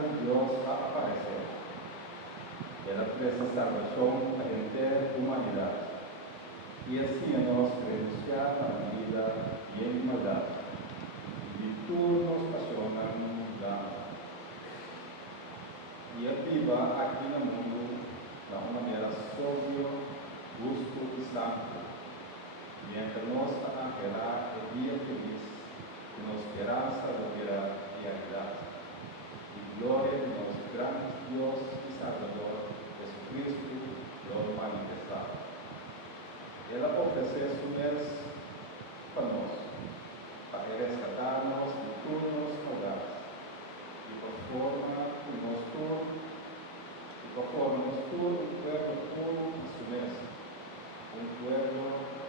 de Dios va a aparecer. Ela presta salvação a inteira humanidade. E assim nós renunciar à vida e a igualdade. E tudo nos apaixona da e a viva aqui no mundo de uma maneira sóbria, justo e santa. Mientras nós anhelar o dia feliz, com esperança da realidade. E glória de nosso grande Deus e Salvador, Jesucristo, lo manifestado. Ela oferece suas para nós, para resgatar-nos de todos os lugares, e conforme-nos todo o povo puro a su vez, um povo